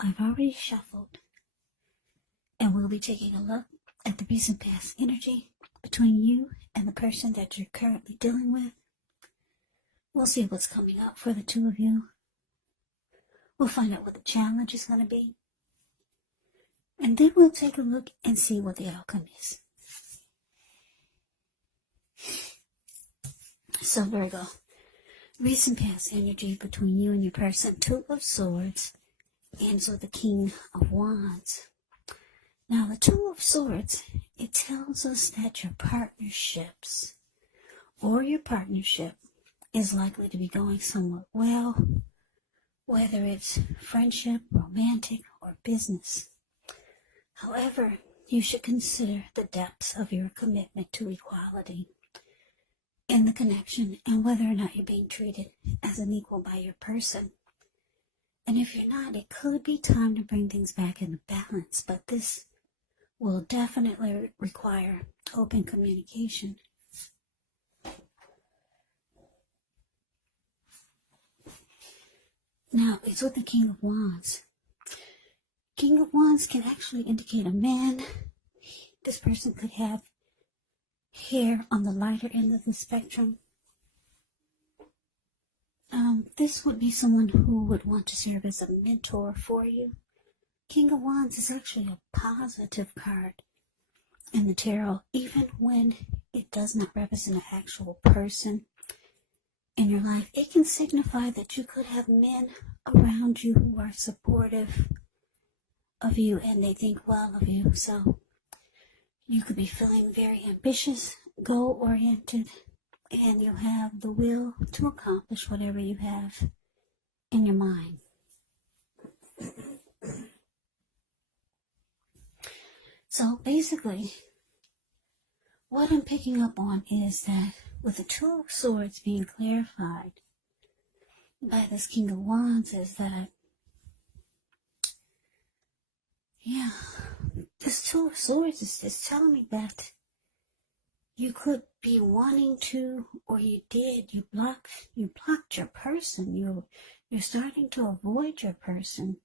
I've already shuffled, and we'll be taking a look at the recent past energy between you and the person that you're currently dealing with. We'll see what's coming up for the two of you. We'll find out what the challenge is going to be. And then we'll take a look and see what the outcome is. So Virgo, recent past energy between you and your person, Two of Swords, ends with the King of Wands. Now the Two of Swords, it tells us that your partnerships or your partnership is likely to be going somewhat well, whether it's friendship, romantic, or business. However, you should consider the depths of your commitment to equality in the connection and whether or not you're being treated as an equal by your person. And if you're not, it could be time to bring things back into balance, but this will definitely require open communication. Now, it's with the King of Wands. King of Wands can actually indicate a man. This person could have hair on the lighter end of the spectrum. This would be someone who would want to serve as a mentor for you. King of Wands is actually a positive card in the tarot, even when it does not represent an actual person in your life. It can signify that you could have men around you who are supportive of you and they think well of you. So you could be feeling very ambitious, goal-oriented, and you have the will to accomplish whatever you have in your mind. So basically, what I'm picking up on is that with the Two of Swords being clarified by this King of Wands is that, this Two of Swords is telling me that you could be wanting to, or you blocked your person. You're starting to avoid your person,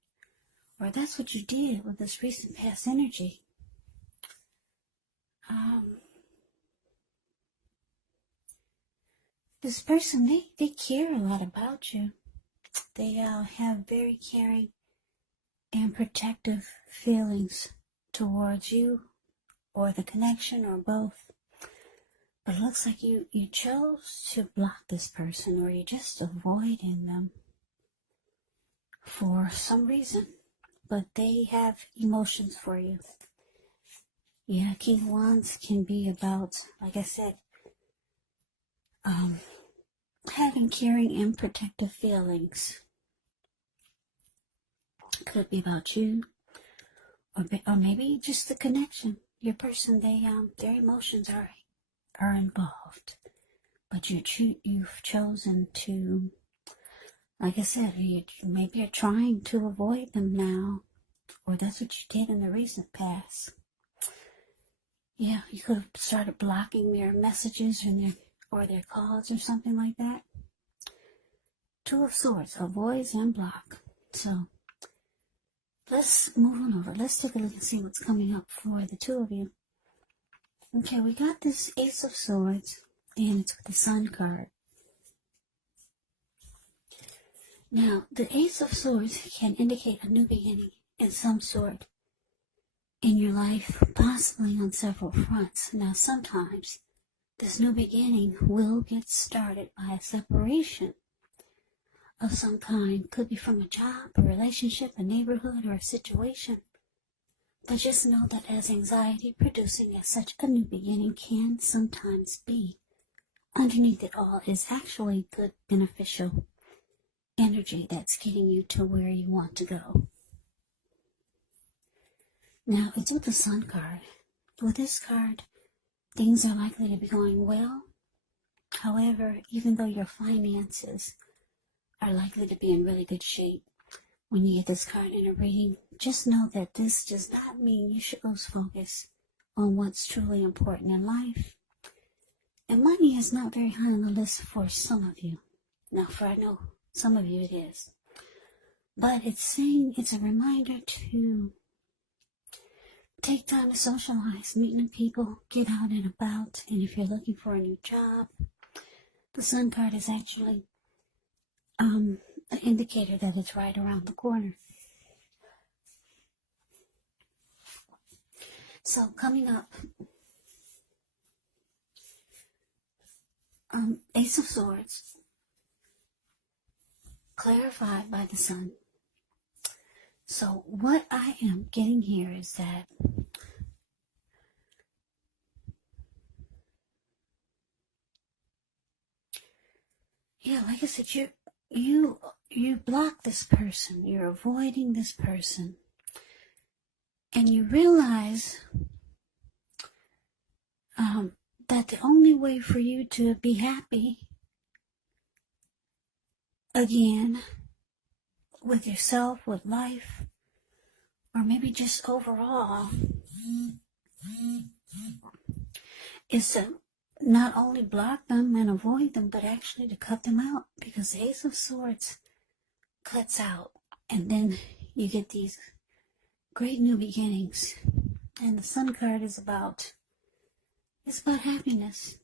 or that's what you did with this recent past energy. This person, they care a lot about you. They have very caring and protective feelings towards you, or the connection, or both. But it looks like you chose to block this person, or you're just avoiding them for some reason. But they have emotions for you. Yeah, King of Wands can be about, like I said, having caring and protective feelings. Could be about you, or maybe just the connection. Your person, their emotions are involved, but you've chosen to, like I said, maybe you're trying to avoid them now, or that's what you did in the recent past. Yeah, you could have started blocking their messages or their calls or something like that. Two of Swords, avoids and block. So let's move on over. Let's take a look and see what's coming up for the two of you. Okay, we got this Ace of Swords, and it's with the Sun card. Now, the Ace of Swords can indicate a new beginning in some sort in your life, possibly on several fronts. Now, sometimes this new beginning will get started by a separation of some kind. Could be from a job, a relationship, a neighborhood, or a situation. But just know that as anxiety producing as such a new beginning can sometimes be, underneath it all is actually good, beneficial energy that's getting you to where you want to go. Now, it's with the Sun card. With this card, things are likely to be going well. However, even though your finances are likely to be in really good shape, when you get this card in a reading, just know that this does not mean you should lose focus on what's truly important in life. And money is not very high on the list for some of you. Now, I know some of you it is. But it's saying it's a reminder to take time to socialize, meet new people, get out and about. And if you're looking for a new job, the Sun card is actually an indicator that it's right around the corner. So coming up, Ace of Swords, clarified by the Sun. So what I am getting here is that like I said, you block this person, you're avoiding this person, and you realize that the only way for you to be happy again with yourself, with life, or maybe just overall, is to not only block them and avoid them, but actually to cut them out, because the Ace of Swords cuts out, and then you get these great new beginnings. And the Sun card is about happiness,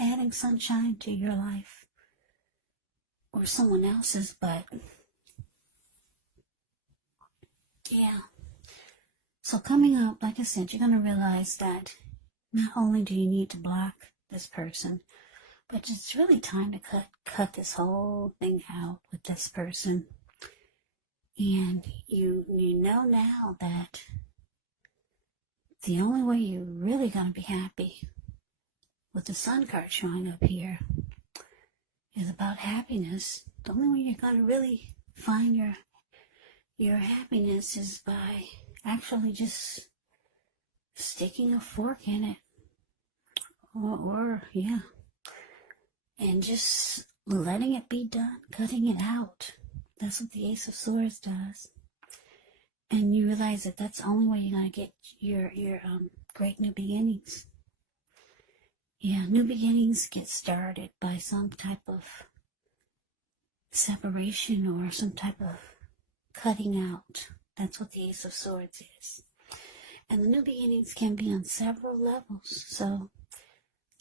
adding sunshine to your life or someone else's, but yeah. So coming up, like I said, you're going to realize that not only do you need to block this person, but it's really time to cut this whole thing out with this person. And you know now that the only way you're really going to be happy, with the Sun card showing up here, is about happiness. The only way you're going to really find your happiness is by actually just sticking a fork in it. Or and just letting it be done, cutting it out. That's what the Ace of Swords does. And you realize that that's the only way you're going to get your great new beginnings. Yeah, new beginnings get started by some type of separation or some type of cutting out. That's what the Ace of Swords is. And the new beginnings can be on several levels. So,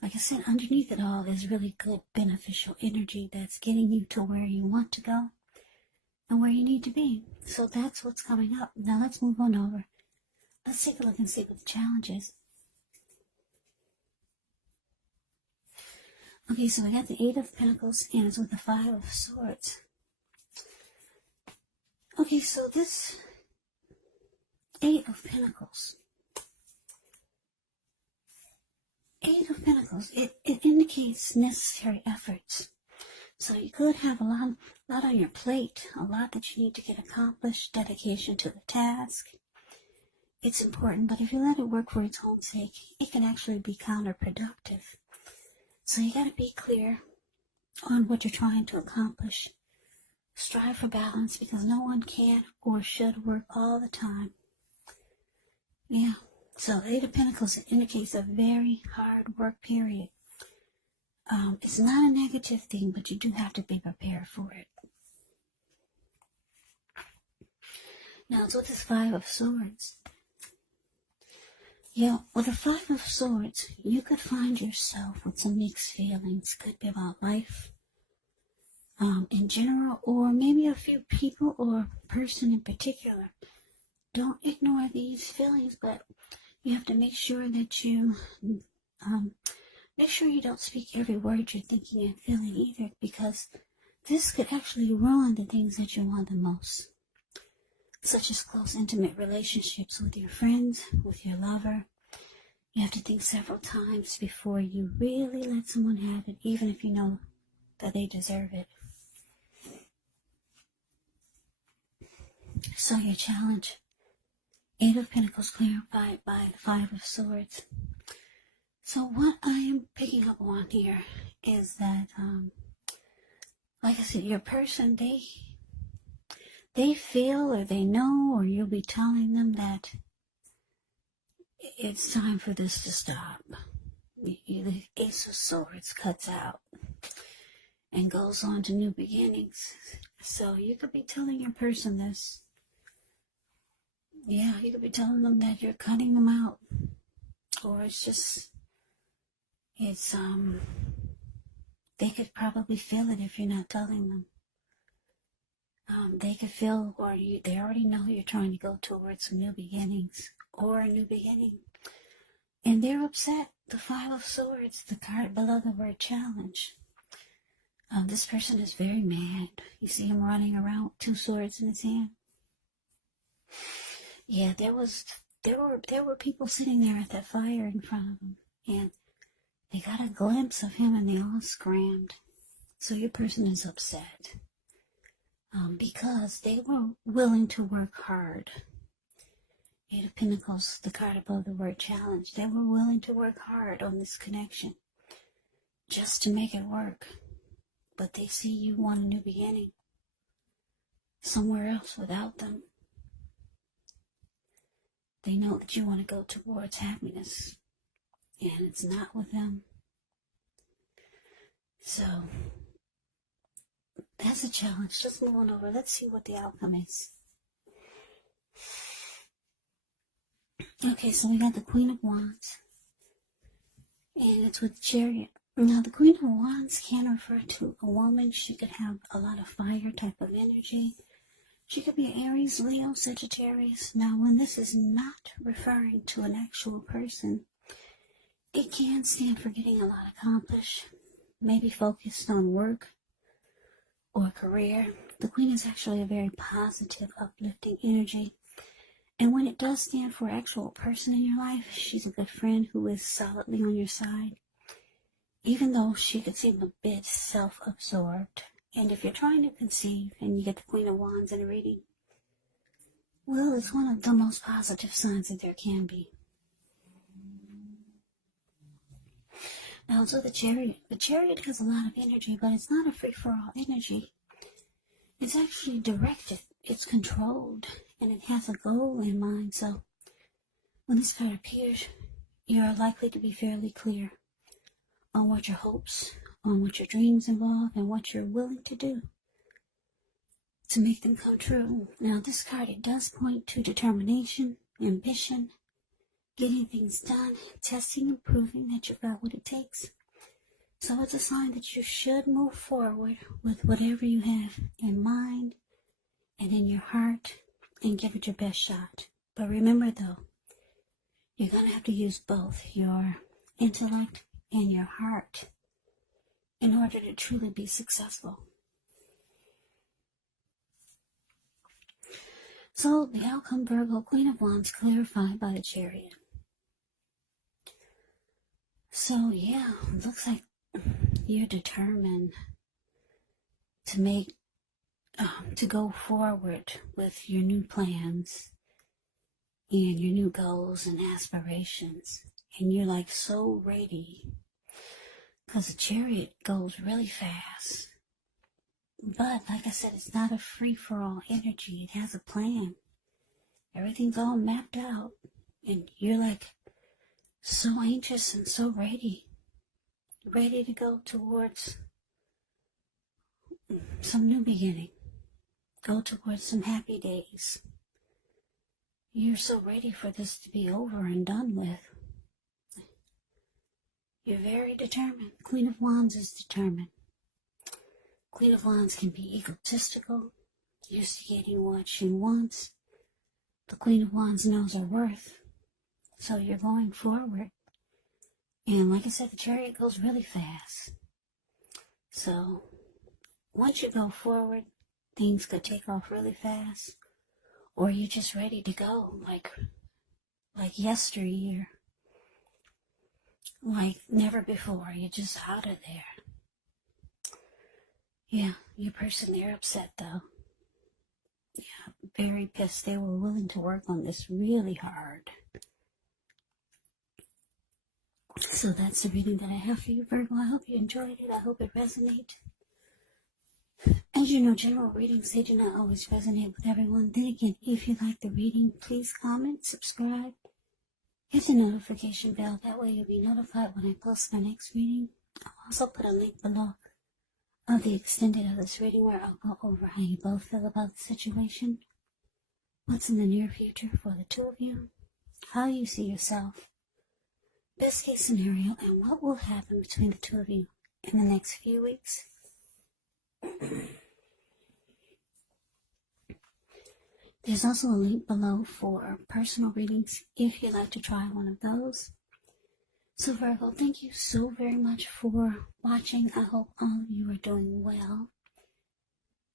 like I said, underneath it all is really good, beneficial energy that's getting you to where you want to go and where you need to be. So that's what's coming up. Now let's move on over. Let's take a look and see what the challenge is. Okay, so we got the Eight of Pentacles, and it's with the Five of Swords. Okay, so this Eight of Pentacles, it indicates necessary efforts. So you could have a lot on your plate, a lot that you need to get accomplished, dedication to the task. It's important, but if you let it work for its own sake, it can actually be counterproductive. So you got to be clear on what you're trying to accomplish. Strive for balance, because no one can or should work all the time. Yeah, so Eight of Pentacles, it indicates a very hard work period. It's not a negative thing, but you do have to be prepared for it. Now it's with this Five of Swords. Yeah, with the Five of Swords, you could find yourself with some mixed feelings. Could be about life in general, or maybe a few people or person in particular. Don't ignore these feelings, but you have to make sure that you make sure you don't speak every word you're thinking and feeling either, because this could actually ruin the things that you want the most, such as close, intimate relationships with your friends, with your lover. You have to think several times before you really let someone have it, even if you know that they deserve it. So your challenge, Eight of Pentacles clarified by the Five of Swords. So what I am picking up on here is that, like I said, your person, they feel or they know, or you'll be telling them that it's time for this to stop. The Ace of Swords cuts out and goes on to new beginnings. So you could be telling your person this. Yeah, you could be telling them that you're cutting them out. Or they could probably feel it if you're not telling them. They could feel, they already know you're trying to go towards some new beginnings or a new beginning. And they're upset. The Five of Swords, the card below the word challenge. This person is very mad. You see him running around with 2 swords in his hand. Yeah, there were people sitting there at that fire in front of him, and they got a glimpse of him and they all scrammed. So your person is upset. Because they were willing to work hard. Eight of Pentacles, the card above the word challenge. They were willing to work hard on this connection just to make it work. But they see you want a new beginning somewhere else without them. They know that you want to go towards happiness, and it's not with them. So that's a challenge. Just move on over. Let's see what the outcome is. Okay, so we got the Queen of Wands, and it's with the Chariot. Now, the Queen of Wands can refer to a woman. She could have a lot of fire type of energy. She could be Aries, Leo, Sagittarius. Now, when this is not referring to an actual person, it can stand for getting a lot accomplished, maybe focused on work or career. The Queen is actually a very positive, uplifting energy. And when it does stand for an actual person in your life, she's a good friend who is solidly on your side, even though she could seem a bit self-absorbed. And if you're trying to conceive and you get the Queen of Wands in a reading, well, it's one of the most positive signs that there can be. Now, so the Chariot. The Chariot has a lot of energy, but it's not a free-for-all energy. It's actually directed. It's controlled. And it has a goal in mind. So when this card appears, you're likely to be fairly clear on what your hopes, on what your dreams involve, and what you're willing to do to make them come true. Now, this card, it does point to determination, ambition, getting things done, testing and proving that you've got what it takes. So it's a sign that you should move forward with whatever you have in mind and in your heart and give it your best shot. But remember, though, you're going to have to use both your intellect and your heart in order to truly be successful. So the outcome, Virgo, Queen of Wands, clarified by the Chariot. So yeah, it looks like you're determined to go forward with your new plans and your new goals and aspirations. And you're like so ready, because the Chariot goes really fast. But like I said, it's not a free-for-all energy. It has a plan. Everything's all mapped out. And you're like so anxious and so ready to go towards some new beginning. Go towards some happy days. You're so ready for this to be over and done with. You're very determined. Queen of Wands is determined. Queen of Wands can be egotistical, used to getting what she wants. The Queen of Wands knows her worth. So you're going forward. And like I said, the Chariot goes really fast. So once you go forward, things could take off really fast. Or you're just ready to go, like yesteryear. Like never before. You're just out of there. Yeah, your person, they're upset though. Yeah, very pissed. They were willing to work on this really hard. So that's the reading that I have for you, Virgo. I hope you enjoyed it. I hope it resonated. As you know, general readings, they do not always resonate with everyone. Then again, if you like the reading, please comment, subscribe, hit the notification bell. That way you'll be notified when I post my next reading. I'll also put a link below of the extended of this reading, where I'll go over how you both feel about the situation, what's in the near future for the two of you, how you see yourself, best case scenario, and what will happen between the two of you in the next few weeks. There's also a link below for personal readings if you'd like to try one of those. So Virgo, thank you so very much for watching. I hope all of you are doing well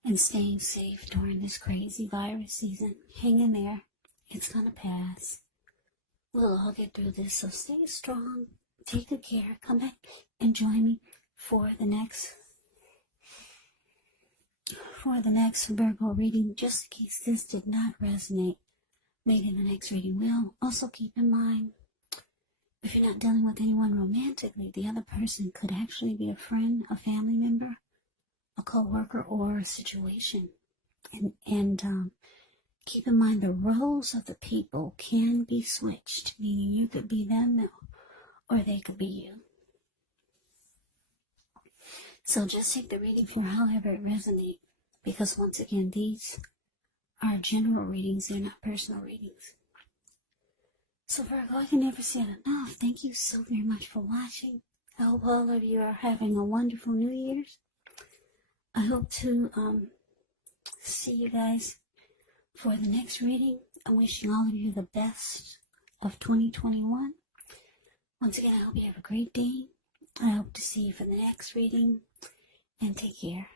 and staying safe during this crazy virus season. Hang in there. It's gonna pass. We'll all get through this, so stay strong. Take good care. Come back and join me for the next Virgo reading, just in case this did not resonate. Maybe the next reading will. Also keep in mind, if you're not dealing with anyone romantically, the other person could actually be a friend, a family member, a co-worker, or a situation. And keep in mind the roles of the people can be switched, meaning you could be them or they could be you. So just take the reading for however it resonates, because once again, these are general readings, they're not personal readings. So Virgo, I can never say it enough. Thank you so very much for watching. I hope all of you are having a wonderful New Year's. I hope to see you guys for the next reading. I'm wishing all of you the best of 2021. Once again, I hope you have a great day. I hope to see you for the next reading, and take care.